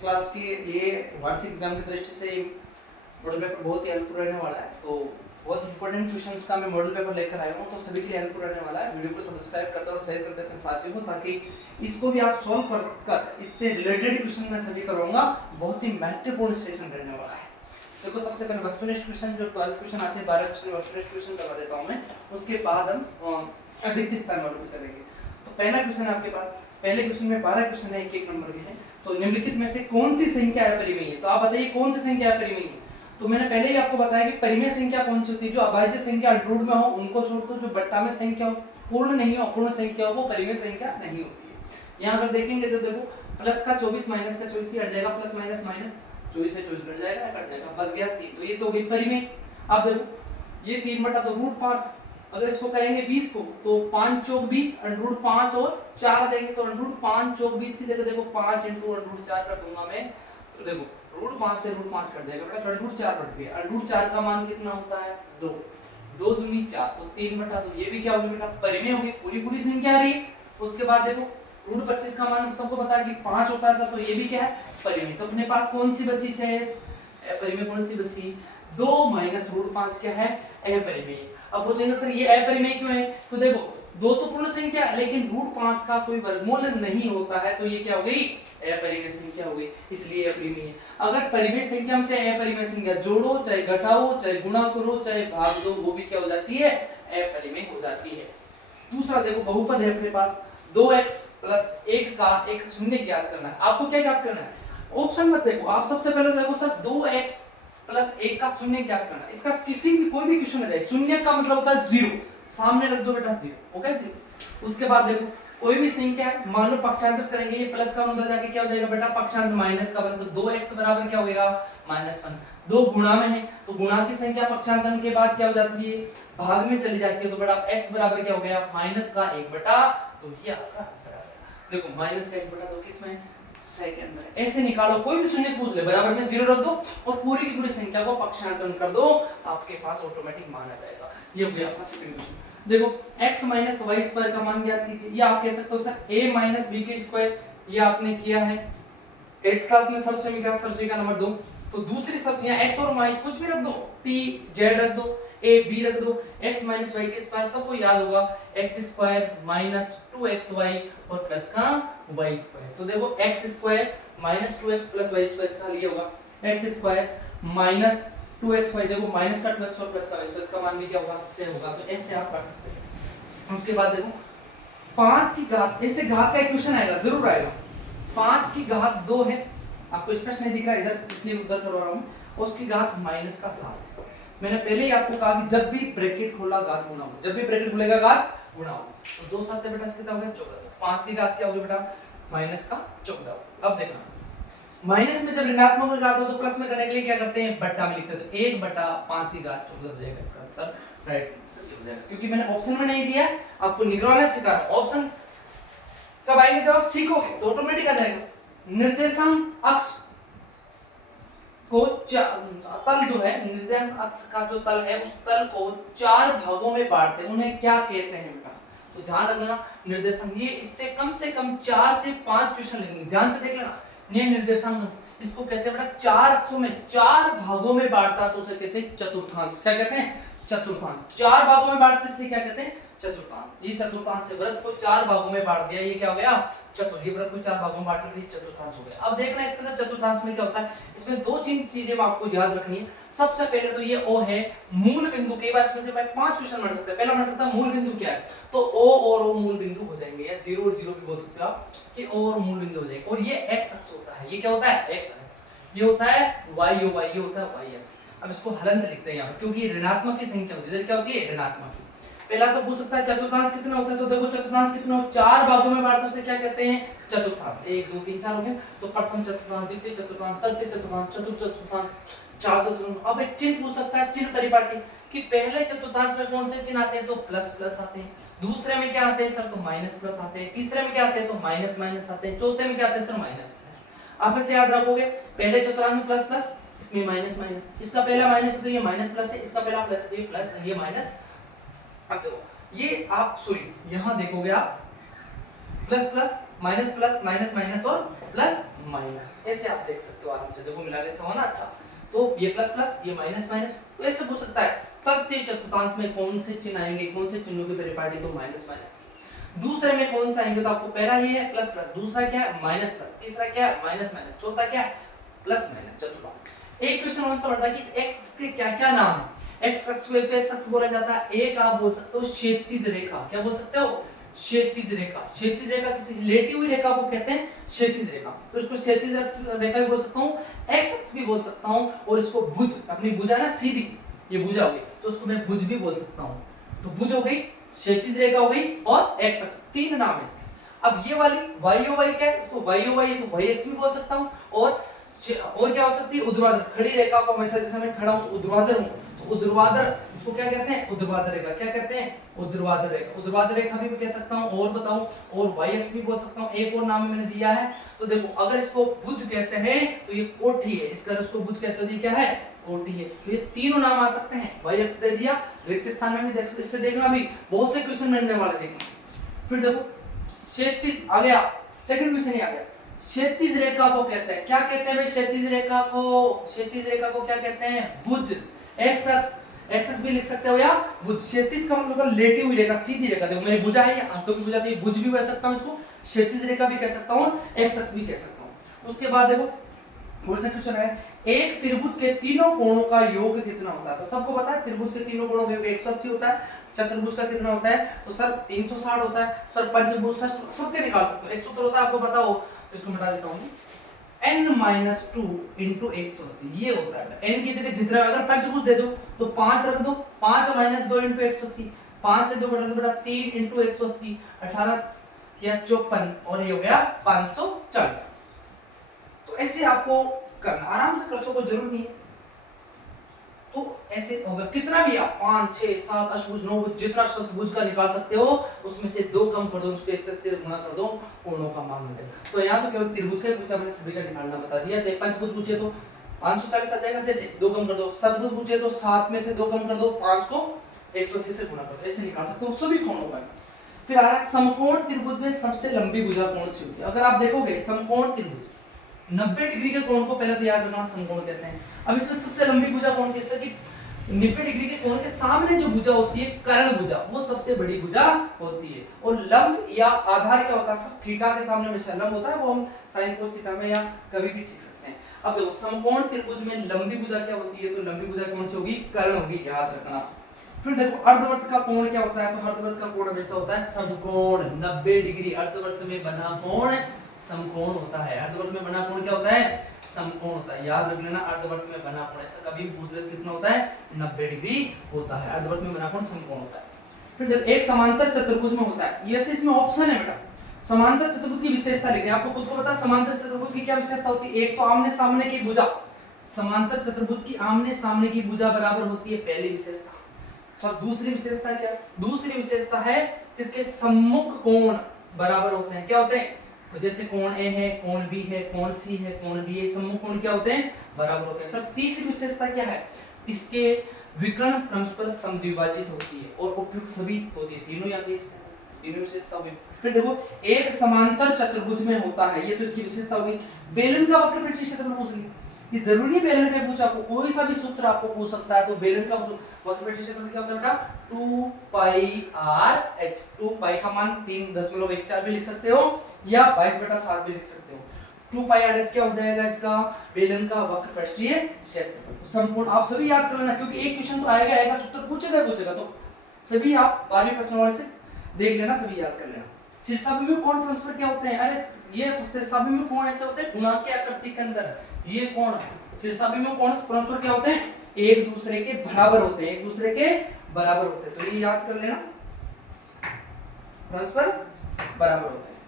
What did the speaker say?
Class की ये वार्षिक एग्जाम की दृष्टि से मॉडल पेपर बहुत ही हेल्पफुल रहने वाला है। तो बहुत इंपॉर्टेंट क्वेश्चंस का मैं मॉडल पेपर लेकर आया हूँ, तो सभी के लिए हेल्पफुल रहने वाला है। वीडियो को सब्सक्राइब कर दो और शेयर कर दो अपने साथियों को, ताकि इसको भी आप सॉल्व कर इससे रिलेटेड क्वेश्चन मैं सभी कराऊंगा। बहुत ही महत्वपूर्ण सेशन रहने वाला है। देखो, सबसे पहले वस्तुनिष्ठ क्वेश्चन जो 12 क्वेश्चन आते हैं, 12 क्वेश्चन वस्तुनिष्ठ क्वेश्चन करवा देता हूँ मैं। उसके बाद हम रिक्त स्थान वालों पे चलेंगे। तो पहला क्वेश्चन है आपके पास। पहले क्वेश्चन में 12 क्वेश्चन है, एक एक नंबर के हैं। तो निम्नलिखित में से कौन सी संख्या अपरिमेय है? तो आप बताइए कौन सी संख्या अपरिमेय है। तो मैंने पहले ही आपको बताया कि परिमेय संख्या कौन सी होती है? जो अभाज्य संख्या अंडर में हो उनको छोड़ दो, जो बट्टा में संख्या हो, पूर्ण नहीं हो, अपूर्ण संख्या हो, वो परिमेय संख्या नहीं होती है। यहाँ अगर देखेंगे तो देखो, प्लस का 24 माइनस का 24 ही हट जाएगा, प्लस माइनस माइनस 24 से 24 कट जाएगा, कट जाएगा, बच गया 3। तो ये तो हो गई परिमेय। अब देखो, ये 3 बटा तो √5, अगर इसको करेंगे 20 को तो 5 चौक 20, अंडर 5 और 4 देंगे तो अंडर 5 चौक 20 की जगह देखो 5 इंटू अंडर 4 कर दूंगा मैं। तो देखो √5 से √5 कट जाएगा बेटा, अंडर 4 बढ़ गया। अंडर 4 का मान कितना होता है? 2। 2 दूनी 4, तो 3 बटा, तो ये भी क्या होगी बेटा? परिमेय होगी, पूरी पूरी संख्या आ रही है। उसके बाद देखो √25 का मान सबको पता है कि 5 होता है सब, तो ये भी क्या है? परिमेय। तो अपने पास कौन सी बची शेष? अपरिमेय कौन सी बची? 2 माइनस √5 क्या है? अपरिमेय। अब पूछेंगे सर ये अपरिमेय क्यों है? तो देखो, 2 तो पूर्ण संख्या है, लेकिन √5 का कोई वर्गमूल नहीं होता है, तो ये क्या हो गई? अपरिमेय संख्या हो गई, इसलिए अपरिमेय है। अगर परिमेय संख्या में चाहे अपरिमेय संख्या जोड़ो, चाहे घटाओ, चाहे गुणा करो, चाहे भाग दो, वो भी क्या हो जाती है? अपरिमेय हो जाती है। दूसरा देखो, बहुपद है अपने पास, 2x प्लस 1 का एक शून्य ज्ञात करना है। आपको क्या ज्ञात करना है? ऑप्शन मत देखो, आप सबसे पहले देखो सर 2x प्लस 1 का शून्य ज्ञात करना। इसका किसी भी कोई भी क्वेश्चन आ जाए, शून्य का मतलब होता है 0, सामने रख दो बेटा 0, ओके जी। उसके बाद देखो, कोई भी संख्या है, मान लो पक्षांतर करेंगे, ये प्लस का उधर जाके क्या हो जाएगा बेटा? पक्षांतर माइनस का बन, तो 2x बराबर क्या होगा? -1। 2 गुणा में है, तो गुणा की संख्या पक्षांतर के बाद क्या हो जाती है? भाग में चली जाती है, तो बेटा x बराबर क्या हो गया? -1/2। ये आपका आंसर आ गया। देखो माइनस का 1/2 किसमें? सेकंड में। ऐसे निकालो, कोई भी शून्य पूछ ले, बराबर में 0 रख दो और पूरी की पूरी संख्या को पक्षांतरण कर दो, आपके पास ऑटोमेटिक मान आ जाएगा। ये हो गया आपका सेकंड क्वेश्चन। देखो x माइनस वाई स्क्वायर का मान ज्ञात कीजिए। या आप कह सकते हो सर a माइनस b के स्क्वायर, ये आपने किया है 8th क्लास में, सर्च में क्या? सर्च का नंबर 2। तो दूसरी सर्च यहाँ x और y कुछ भी रख दो, t z रख दो, a b रख दो, x माइनस y के स्क्वायर सबको याद होगा, x स्क्वायर माइनस 2xy और प्लस का y स्क्वायर। तो देखो x square minus 2x plus y square का लिए होगा x स्क्वायर माइनस 2xy, देखो माइनस का 2x और प्लस का y स्क्वायर, इसका मान भी क्या होगा? सेम होगा। तो ऐसे आप कर सकते हैं। उसके बाद देखो 5 की घात, ऐसे घात का इक्वेशन आएगा, जरूर आएगा। 5 की घात 2 है, आपको स्पष्ट नहीं दिख रहा इधर, इसलिए उधर करवा रहा हूं, और उसकी घात -7। मैंने पहले ही आपको कहा कि जब भी ब्रैकेट खोला घात गुणा हो, जब भी ब्रैकेट खुलेगा घात गुणा हो। तो 2 7 बेटा कितना हो गया? 14। 5 की घात क्या होगी बेटा? -14। अब देखना, माइनस में जब ऋणात्मक में घात हो तो प्लस में करने के लिए क्या करते हैं? बट्टा में लिखते हैं, तो 1/5 की घात 14 हो जाएगा। इसका आंसर राइट हो जाएगा, क्योंकि मैंने ऑप्शन में नहीं दिया, आपको निगरानी सिखा रहा हूं। ऑप्शंस कब आएंगे? जब आप सीखोगे तो ऑटोमेटिक आ जाएगा। निर्देशांक अक्ष को तल जो है, निर्देशांक अक्ष का जो तल है, उस तल को 4 भागों में बांटते हैं, उन्हें क्या कहते हैं बेटा? तो ध्यान रखना, निर्देशांक, ये इससे कम से कम 4 से 5 क्वेश्चन लेंगे, ध्यान से देख लेना। ये निर्देशांक इसको कहते हैं बेटा 4 अक्षों में 4 भागों में बांटता, तो उसे कहते हैं चतुर्थांश। क्या कहते हैं? चतुर्थांश। 4 भागों में बांटते इसलिए क्या कहते हैं? चतुर्थांश। ये चतुर्थांश से व्रत को 4 भागों में बांट दिया, ये क्या हो गया? चतुर्थ। ये व्रत को 4 भागों में बांटने के लिए चतुर्थांश हो गया। अब देखना इसके अंदर चतुर्थांश में क्या होता है। इसमें 2 चीजें आपको याद रखनी है। सबसे पहले तो ये O है मूल बिंदु। कई बार इसमें से भाई 5 क्वेश्चन बन सकते हैं। पहला बन सकता है मूल बिंदु क्या है, तो O और O मूल बिंदु हो जाएंगे, या 0 और 0 भी बोल सकते हो आप कि O और मूल बिंदु हो जाएंगे। और ये x अक्ष होता है, ये क्या होता है? x अक्ष। ये होता है y, ये होता है y अक्ष। अब इसको हलंत लिखते हैं यहाँ पर, क्योंकि ऋणात्मक की संख्या होती है, इधर क्या होती है? ऋणात्मक। पहला तो पूछ सकता है चतुर्थांश कितना होता है, तो देखो चतुर्थांश कितना हो, 4 भागों में बांटते उसे क्या कहते हैं? चतुर्थांश। 1 2 3 4 हो गए, तो प्रथम चतुर्थांश, द्वितीय चतुर्थांश, तृतीय चतुर्थांश, चतुर्थ चतुर्थांश, चार चतुर्थांश। अब एक चिन्ह पूछ सकता है, चिन्ह परिपाटी, कि पहले चतुर्थांश में कौन से चिन्ह आते हैं? तो प्लस प्लस आते हैं। दूसरे में क्या आते हैं सर? तो माइनस प्लस आते हैं। तीसरे में क्या आते हैं? तो माइनस माइनस आते हैं। चौथे में क्या आते हैं सर? Minus minus. आप इसे याद रखोगे, पहले चतुर्थांश में प्लस प्लस, इसमें माइनस माइनस, इसका पहला माइनस है तो ये माइनस प्लस है, इसका पहला प्लस है तो ये प्लस, ये माइनस। अब देखो ये आप सॉरी यहां देखोगे आप प्लस प्लस माइनस माइनस और प्लस माइनस, ऐसे आप देख सकते हो आराम से, देखो मिलाने से होना। अच्छा तो ये प्लस प्लस, ये माइनस माइनस, तो ऐसे पूछ सकता है तृतीय चतुर्थांश में कौन से चिन्ह आएंगे, कौन से चिन्हों की परिपाटी, तो माइनस माइनस की। दूसरे में कौन सा आएंगे, तो आपको पहला ये है प्लस प्लस, दूसरा क्या है माइनस प्लस, तीसरा क्या है माइनस माइनस, चौथा क्या है प्लस माइनस, चतुर्थांश। एक क्वेश्चन और समझता है कि एक्स के क्या क्या नाम है। एक्स अक्ष को एक तो एक्स अक्ष बोला जाता है, एक आप बोल सकते हो क्षैतिज रेखा, क्या बोल सकते हो क्षैतिज रेखा। क्षैतिज रेखा किसी लेटी हुई रेखा को कहते हैं क्षैतिज रेखा, तो इसको क्षैतिज रेखा भी बोल सकता हूँ, एक्स अक्ष भी बोल सकता हूँ, और इसको भुज, अपनी भुजा ना सीधी, ये भुजा हो गई तो उसको मैं भुज भी बोल सकता हूँ। तो भुज हो गई, क्षैतिज रेखा हो गई और एक्स अक्ष, तीन नाम है इसके। अब ये वाली वाई वाई क्या है, इसको वाई वाई तो वाई एक्स भी बोल सकता हूँ, और क्या हो सकती है ऊर्ध्वाधर, खड़ी रेखा को हमेशा जैसे मैं खड़ा हूँ तो ऊर्ध्वाधर हूँ, तो ऊर्ध्वाधर इसको क्या कहते हैं ऊर्ध्वाधर रेखा, क्या कहते हैं ऊर्ध्वाधर रेखा, ऊर्ध्वाधर रेखा भी मैं कह सकता हूँ, और बताऊं और वाई एक्स भी बोल सकता हूँ। एक और नाम मैंने दिया है, तो देखो अगर इसको भुज कहते हैं तो ये कोठी है, इसका उसको भुज कहते हैं, ये क्या है कोठी है। तो ये तीनों नाम आ सकते हैं, वाई एक्स दे दिया, रिक्त स्थान में भी दे सकते, इससे देखना भी बहुत से क्वेश्चन मिलने वाले देखना। फिर देखो क्षैतिज आ गया, सेकंड क्वेश्चन ही आ गया, क्षैतिज रेखा को कहते हैं, क्या कहते हैं भाई क्षैतिज रेखा को, क्षैतिज रेखा को क्या कहते हैं भुज। एक्स अक्ष भी लिख सकते हो या भुज। क्षैतिज का मतलब लेटी हुई रेखा, सीधी रेखा, देखो मेरी भुजा है, हाथों की भुजा, तो ये भुज भी कह सकता हूं, इसको क्षैतिज रेखा भी कह सकता हूं, एक्स अक्ष भी कह सकता हूं। उसके बाद देखो कौन सा क्वेश्चन है, एक त्रिभुज के तीनों कोणों का योग कितना होता है। तो सबको पता है त्रिभुज के तीनों कोणों का योग 180 होता है, चतुर्भुज का कितना होता है, तो सर 360 होता है, सर पंचभुज सबके निकाल सकते हो, 170 होता है, आपको पता हो तो इसको मिटा देता हूं, n-2 इंटू 180 ये होता है। n की जगह जितना, अगर पंचभुज दे दो तो 5 रख दो, 5 - 2 इंटू 180, 5 से 2 बटा 3 इंटू 180, 18 या 54, और ये हो गया 540। तो ऐसे आपको करना, आराम से कर सको, जरूर नहीं है तो ऐसे होगा। कितना भी आप 5 6 7 अष्टभुज 9 भुज जितना शतभुज का निकाल सकते हो, उसमें से 2 कम कर दो, उसको 1 से गुणा कर दो, कोणों का मान मिलेगा। तो यहाँ तो केवल त्रिभुज का ही पूछा, मैंने सभी का निकालना बता दिया। चाहे पंचभुज पूछे तो 540 आ जाएगा, जैसे 2 कम कर दो, शतभुज पूछे तो 7 में से 2 कम कर दो, 5 को 180 से गुणा कर दो, ऐसे निकाल सकते हो सभी कोणों का। फिर आ रहा है समकोण त्रिभुज में सबसे लंबी भुजा कौन सी होती है। अगर आप देखोगे समकोण त्रिभुज 90 डिग्री के कोण को पहले तो याद रखना समकोण कहते हैं। अब इसमें सबसे लंबी भुजा कौन सी है, कि 90 डिग्री के कोण के सामने जो भुजा होती है कर्ण भुजा, वो सबसे बड़ी भुजा होती है। और लंब या आधार क्या होता है, सब थीटा के सामने हमेशा लंब होता है, वो हम साइन कोस थीटा में या कभी भी सीख सकते हैं। अब देखो समकोण त्रिभुज में लंबी भुजा क्या होती है, तो लंबी भुजा कौन सी होगी, कर्ण होगी, याद रखना। फिर देखो अर्धवृत्त का कोण क्या होता है, तो अर्धवृत्त का कोण हमेशा होता है समकोण 90 डिग्री। अर्धवृत्त में बना कोण समकोण होता है, अर्धवृत्त में बना कोण क्या होता है समकोण होता है, याद रख लेना। अर्धवृत्त में बना कोण ऐसा कभी पूछ ले कितना होता है 90 डिग्री होता है, अर्धवृत्त में बना कोण समकोण होता है। फिर जब एक समांतर चतुर्भुज में होता है, ये इसमें ऑप्शन है बेटा, समांतर चतुर्भुज की विशेषता लिखनी है, आपको खुद को पता है समांतर चतुर्भुज की क्या विशेषता होती है। एक तो आमने सामने की भुजा, समांतर चतुर्भुज की आमने सामने की भुजा बराबर होती है, पहली विशेषता। सर दूसरी विशेषता क्या, दूसरी विशेषता है इसके सम्मुख कोण बराबर होते हैं, क्या होते हैं, तो जैसे कोण ए है, कोण बी है, कोण सी है, कोण डी है, सम्मुख कोण क्या होते हैं बराबर होते हैं। सर तीसरी विशेषता क्या है, इसके विकर्ण परस्पर समद्विभाजित होती है और उपयुक्त सभी होती है, तीनों यहाँ पे तीनों विशेषता होगी। फिर देखो एक समांतर चतुर्भुज में होता है, ये तो इसकी विशेषता होगी। बेलन का वक्र प्रतिशत क्षेत्रफल पूछ ली, ये जरूरी है बेलन का पूछा, आपको कोई सा भी सूत्र आपको पूछ सकता है, तो बेलन का वक्र प्रतिशत क्षेत्रफल क्या होता है बेटा 2 पाई r h। 2 पाई का मान 3.14 भी लिख सकते हो या 22/7 भी लिख सकते हो। 2 पाई r h क्या हो जाएगा इसका, बेलन का वक्र पृष्ठीय क्षेत्रफल। संपूर्ण आप सभी याद कर लेना, क्योंकि एक क्वेश्चन तो आएगा सूत्र पूछेगा, तो सभी आप 12वीं प्रश्नावली से देख लेना, सभी याद कर लेना। शीर्षाभिमुख कोण परस्पर क्या होते हैं, अरे ये शीर्षाभिमुख कोण ऐसे होते हैं गुणांक की आकृति के अंदर, ये कोण शीर्षाभिमुख कोण परस्पर क्या होते हैं, एक दूसरे के बराबर होते हैं, एक दूसरे के बराबर होते हैं, तो ये याद कर लेना, परस्पर बराबर होते हैं।